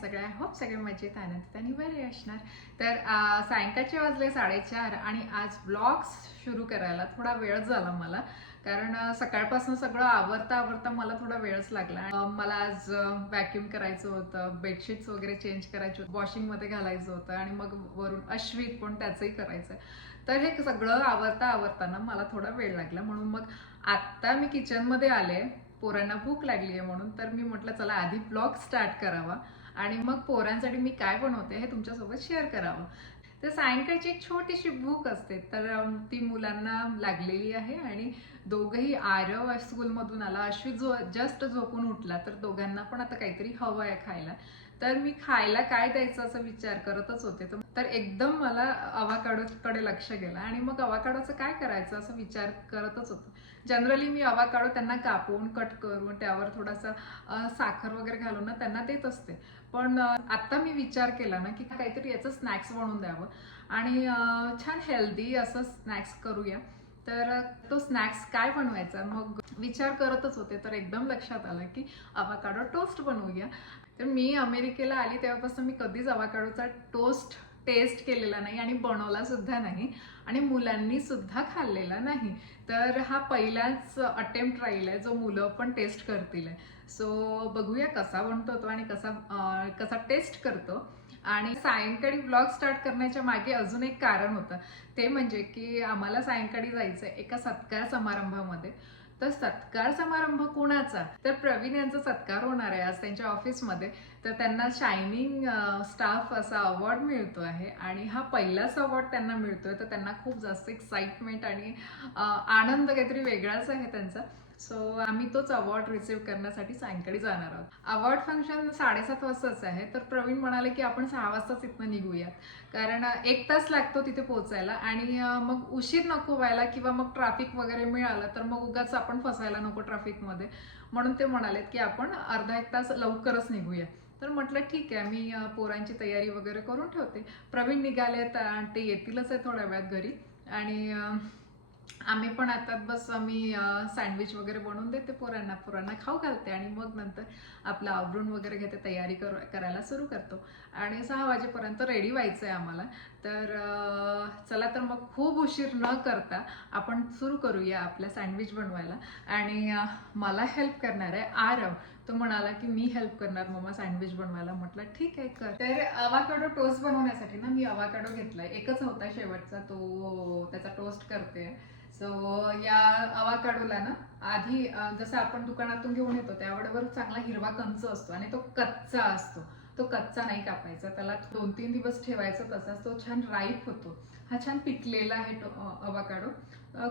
सगळ्या? होप सगळे मजेत आनंदित आणि बरे असणार. तर सायंकाळचे वाजले 4:30 आणि आज ब्लॉग्स सुरू करायला थोडा वेळ झाला मला, कारण सकाळपासून सगळं आवरता आवरता मला थोडा वेळच लागला. मला आज व्हॅक्यूम करायचं होतं, बेडशीट्स वगैरे चेंज करायचे होते, वॉशिंगमध्ये घालायचं होतं आणि मग वरून अश्वित पण त्याचंही करायचं. तर हे सगळं आवरता आवरताना मला थोडा वेळ लागला, म्हणून मग आत्ता मी किचनमध्ये आले. पोरांना भूक लागली आहे म्हणून, तर मी म्हटलं चला आधी ब्लॉग स्टार्ट करावा आणि मग पोरांसाठी मी काय बनवते हे तुमच्यासोबत शेअर करावं. तर सायंकाळची एक छोटीशी भूक असते, तर ती मुलांना लागलेली आहे आणि दोघंही आरव स्कूलमधून आला, अश्वित जस्ट झोपून उठला, तर दोघांना पण आता काहीतरी हवं आहे खायला. तर मी खायला काय द्यायचं असं विचार करतच होते, तर एकदम मला अवाकाडोकडे लक्ष गेलं आणि मग अवाकाडोचं काय करायचं असं विचार करतच होतो. जनरली मी अवाकाडो त्यांना कापून कट करून त्यावर थोडासा साखर वगैरे घालून ना त्यांना देत असते. पण आता मी विचार केला ना की काहीतरी याचं स्नॅक्स बनवून द्यावं आणि छान हेल्दी असं स्नॅक्स करूया. तर तो स्नॅक्स काय बनवायचा मग विचार करतच होते, तर एकदम लक्षात आलं की अवाकाडो टोस्ट बनवूया. तर मी अमेरिकेला आली तेव्हापासून मी कधीच अवाकाडोचा टोस्ट टेस्ट केलेला नाही आणि बनवला सुद्धा नाही आणि मुलांनी सुद्धा खाल्लेला नाही. तर हा पहिलाच अटेम्प्ट राहील आहे जो मुलं पण टेस्ट करतील. सो बघूया कसा बनतो तो आणि कसा टेस्ट करतो. आणि सायंकाळी ब्लॉग स्टार्ट करण्याच्या मागे अजून एक कारण होतं, ते म्हणजे की आम्हाला सायंकाळी जायचं आहे एका सत्कार समारंभामध्ये. तर सत्कार समारंभ कोणाचा, तर प्रवीण यांचा सत्कार होणार आहे आज त्यांच्या ऑफिसमध्ये. तर त्यांना शायनिंग स्टाफ असा अवॉर्ड मिळतो आहे आणि हा पहिलाच अवॉर्ड त्यांना मिळतोय, तर त्यांना खूप जास्त एक्साइटमेंट आणि आनंद काहीतरी वेगळाच आहे त्यांचा. सो आम्ही तोच अवॉर्ड रिसीव्ह करण्यासाठी सायंकाळी जाणार आहोत. अवॉर्ड फंक्शन 7:30 वाजताच आहे, तर प्रवीण म्हणाले की आपण 6 वाजताच इथनं निघूयात, कारण 1 तास लागतो तिथे पोहोचायला आणि मग उशीर नको व्हायला किंवा मग ट्रॅफिक वगैरे मिळालं तर मग उगाच आपण फसायला नको ट्रॅफिकमध्ये. म्हणून ते म्हणालेत की आपण अर्धा 1 तास लवकरच निघूया. तर म्हटलं ठीक आहे, मी पोरांची तयारी वगैरे करून ठेवते. प्रवीण निघालेत, ते येतीलच आहे थोड्या वेळात घरी आणि आम्ही पण आता बस आम्ही सँडविच वगैरे बनवून देते पोरांना खाऊ घालते आणि मग नंतर आपलं आवरून वगैरे घेते, तयारी करायला सुरू करतो आणि 6 वाजेपर्यंत रेडी व्हायचं आहे आम्हाला. तर चला तर मग खूप उशीर न करता आपण सुरू करूया आपल्या सँडविच बनवायला. आणि मला हेल्प करणार आहे आरव. तो म्हणाला की मी हेल्प करणार मम्मा सँडविच बनवायला. म्हटलं ठीक आहे कर. तर अवाकाडो टोस्ट बनवण्यासाठी ना मी अवाकाडो घेतलाय, एकच होता शेवटचा, तो त्याचा टोस्ट करते. सो या अवाकाडोला ना आधी जसं आपण दुकानातून घेऊन येतो त्यावर चांगला हिरवा कंच असतो आणि तो कच्चा असतो. तो कच्चा नाही कापायचा, त्याला 2-3 दिवस ठेवायचा, तसाच तो छान राईप होतो. हा छान पिकलेला आहे अवाकाडो.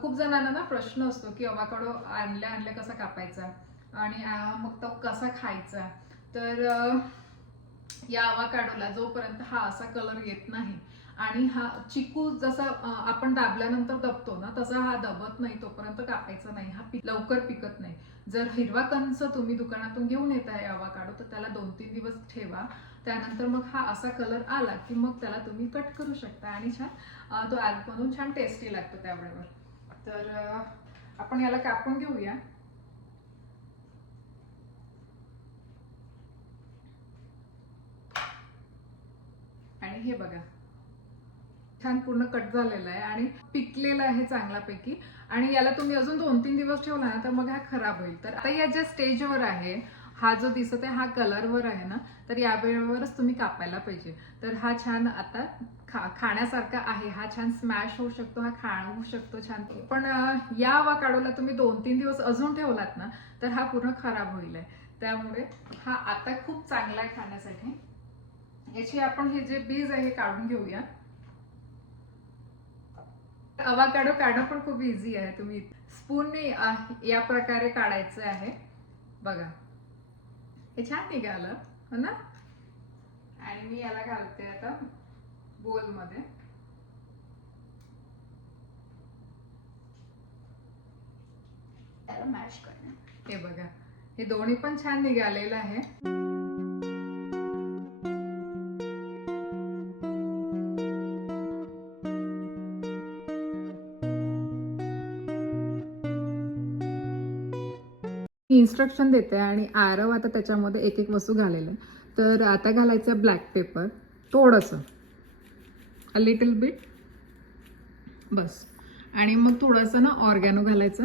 खूप जणांना ना प्रश्न असतो की अवाकाडो आणल्या कसा कापायचा आणि मग तो कसा खायचा. तर या अवाकाडोला जोपर्यंत हा असा कलर येत नाही आणि हा चिकू जसा आपण दाबल्यानंतर दबतो ना तसा हा दबत नाही तोपर्यंत कापायचा नाही. हा लवकर पिकत नाही. जर हिरवा कंच तुम्ही दुकानातून घेऊन येत आहे अवाकाडो तर त्याला 2-3 दिवस ठेवा. त्यानंतर मग हा असा कलर आला की मग त्याला तुम्ही कट करू शकता आणि छान तो आतमधून छान टेस्टी लागतो त्यावेळेवर. तर आपण याला कापून घेऊया. आणि हे बघा छान पूर्ण कट झालेला आहे आणि पिकलेला आहे चांगल्यापैकी. आणि याला तुम्ही अजून 2-3 दिवस ठेवला ना तर मग हा खराब होईल. तर आता या ज्या स्टेजवर आहे, हा जो दिसत आहे हा कलरवर आहे ना, तर या वेळेवरच तुम्ही कापायला पाहिजे. तर हा छान आता खाण्यासारखा आहे, हा छान स्मॅश होऊ शकतो, हा खाऊ शकतो छान. पण या अवाकाडोला तुम्ही 2-3 दिवस अजून ठेवलात ना तर हा पूर्ण खराब होईल. त्यामुळे हा आता खूप चांगला आहे खाण्यासाठी. याची आपण हे जे बीज आहे हे काढून घेऊया. अवाकाडो काढणं पण खूप इझी आहे. तुम्ही स्पूनने या प्रकारे काढायचं आहे. बघा हे छान निघालं हो ना. आणि मी याला घालते आता बोलमध्ये. त्याला मॅश करणे. हे बघा हे दोन्ही पण छान निघालेलं आहे. इन्स्ट्रक्शन देते आणि आरव आता त्याच्यामध्ये एक एक वस्तू घालेलं आहे. तर आता घालायचं ब्लॅक पेपर थोडंसं, अ लिटल बिट, बस. आणि मग थोडंसं ना ऑर्गॅनो घालायचं,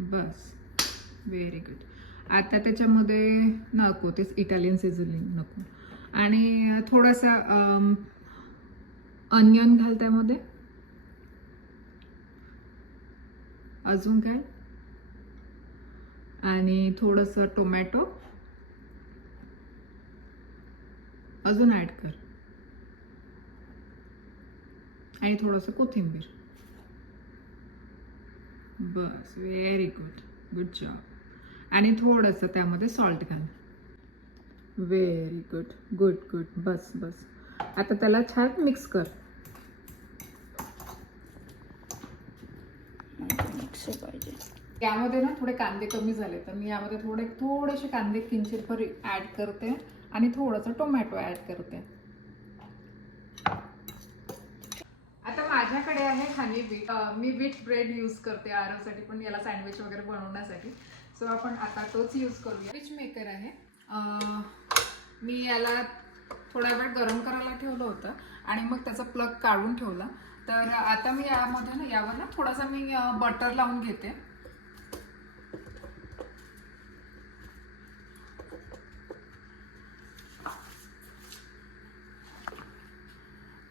बस. Very good. आता त्याच्यामध्ये नको तेच इटालियन सिझलिंग नको. आणि थोडंसं अनियन घाल त्यामध्ये, अजून काय, आणि थोडंसं टोमॅटो अजून ॲड कर, आणि थोडंसं कोथिंबीर. बस. Very good, good job. आणि थोडंसं त्यामध्ये सॉल्ट घाल. Very good, good good. बस बस. आता त्याला छान मिक्स कर. पाहिजे यामध्ये ना थोडे कांदे कमी झाले, तर मी यामध्ये थोडेसे कांदे किंचितभर ॲड करते आणि थोडंसं टोमॅटो ॲड करते. आता माझ्याकडे आहे हनी बीट. मी बीट ब्रेड यूज करते आरवसाठी, पण याला सँडविच वगैरे बनवण्यासाठी. सो आपण आता तोच यूज करूया. सँडविच मेकर आहे. मी याला थोडा वेळ गरम करायला ठेवलं होतं आणि मग त्याचा प्लग काढून ठेवला. तर आता मी यामध्ये ना यावर ना थोडासा मी बटर लावून घेते.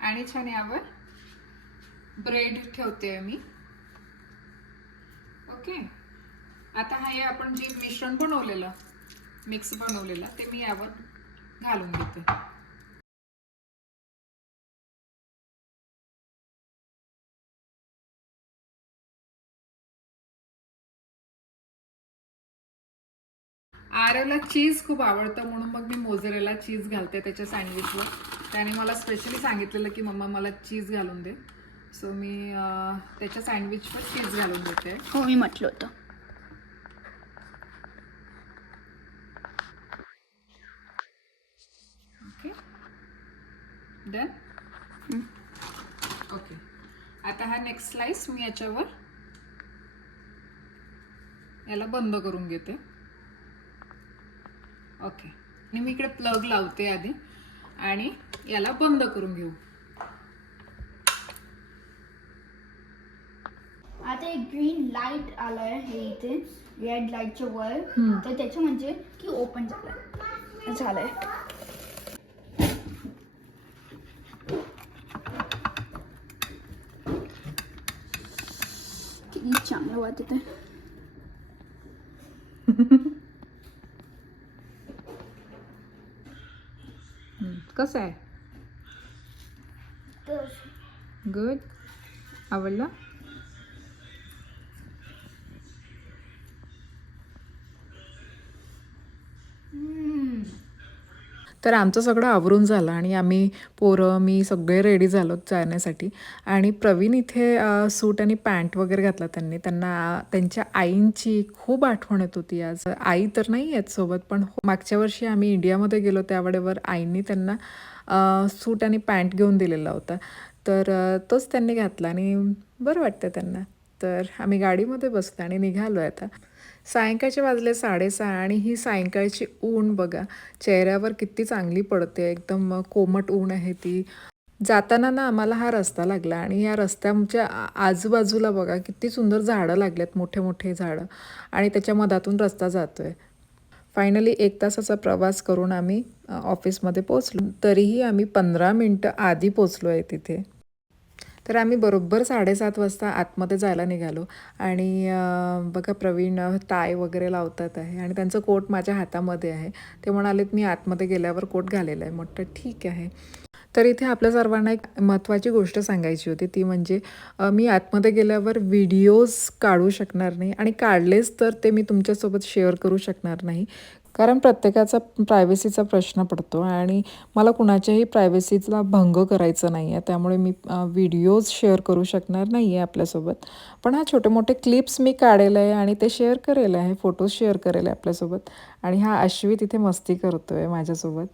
आणि छान यावर ब्रेड ठेवते मी. ओके. आता हे आपण जे मिश्रण बनवलेलं, मिक्स बनवलेलं, ते मी यावर घालून घेते. आरवला चीज खूप आवडतं, म्हणून मग मी मोझरेला चीज घालते त्याच्या सँडविचवर. त्याने मला स्पेशली सांगितलेलं की मम्मा मला चीज घालून दे. सो मी त्याच्या सँडविचवर चीज घालून देते. हो, मी म्हटलं होतं. Okay, done. ओके. आता हा नेक्स्ट स्लाइस मी याच्यावर याला बंद करून घेते. ओके. आणि मी इकडे प्लग लावते आधी आणि याला बंद करून घेऊ. आता एक ग्रीन लाईट आलाय हे इथे रेड लाईटच्या वर, तर त्याचं म्हणजे की ओपन झालंय. किती चांगलं वाटत आहे. कसं आहे? गुड. आवडलं? तर आमचं सगळं आवरून झालं आणि आम्ही पोरं मी सगळे रेडी झालो जाण्यासाठी. आणि प्रवीण इथे सूट आणि पॅन्ट वगैरे घातला त्यांना त्यांच्या आईंची खूप आठवण येत होती आज. आई तर नाही आहेत सोबत, पण मागच्या वर्षी आम्ही इंडियामध्ये गेलो त्यावेळेवर आईंनी त्यांना सूट आणि पॅन्ट घेऊन दिलेला होता. तर तोच त्यांनी घातला आणि बरं वाटतं त्यांना. तर आम्ही गाडीमध्ये बसलो आणि निघालो आहे आता. सायंकाळचे वाजले 6:30 आणि ही सायंकाळची ऊन बघा चेहऱ्यावर किती चांगली पडते. एकदम कोमट ऊन आहे ती. जाताना ना आम्हाला हा रस्ता लागला आणि या रस्त्याच्या आजूबाजूला बघा किती सुंदर झाडं लागलेत, मोठे मोठे झाडं, आणि त्याच्या मधातून रस्ता जातोय. फायनली 1 तासाचा प्रवास करून आम्ही ऑफिसमध्ये पोचलो. तरीही आम्ही 15 मिनटं आधी पोचलो आहे तिथे. तर आम्ही बरोबर 7:30 वाजता आतमध्ये जायला निघालो आणि बघा प्रवीण टाय वगैरे लावतात आहे आणि त्यांचं कोट माझ्या हातामध्ये आहे. ते म्हणालेत मी आतमध्ये गेल्यावर कोट घालेला आहे. म्हटलं ठीक आहे. तर इथे आपल्या सर्वांना एक महत्त्वाची गोष्ट सांगायची होती, ती म्हणजे मी आतमध्ये गेल्यावर व्हिडिओज काढू शकणार नाही आणि काढलेच तर ते मी तुमच्यासोबत शेअर करू शकणार नाही. कारण प्रत्येकाचा प्रायव्हसीचा प्रश्न पडतो आणि मला कुणाच्याही प्रायव्हसीला भंग करायचं नाही आहे. त्यामुळे मी व्हिडिओज शेअर करू शकणार नाही आहे आपल्यासोबत. पण हा छोटे मोठे क्लिप्स मी काढलेलं आहे आणि ते शेअर करेल आहे, फोटोज शेअर करेल आहे आपल्यासोबत. आणि हा अश्वी तिथे मस्ती करतो आहे माझ्यासोबत.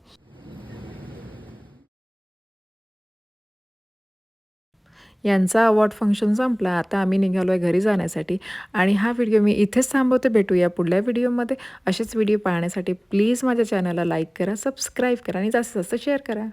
यांचा अवॉर्ड फंक्शन संपला. आता आम्ही निघालो आहे घरी जाण्यासाठी आणि हा व्हिडिओ मी इथेच थांबवते. भेटूया पुढल्या व्हिडिओमध्ये. असेच व्हिडिओ पाहण्यासाठी प्लीज माझ्या चॅनलला लाईक करा, सबस्क्राईब करा आणि जास्तीत जास्त शेअर करा.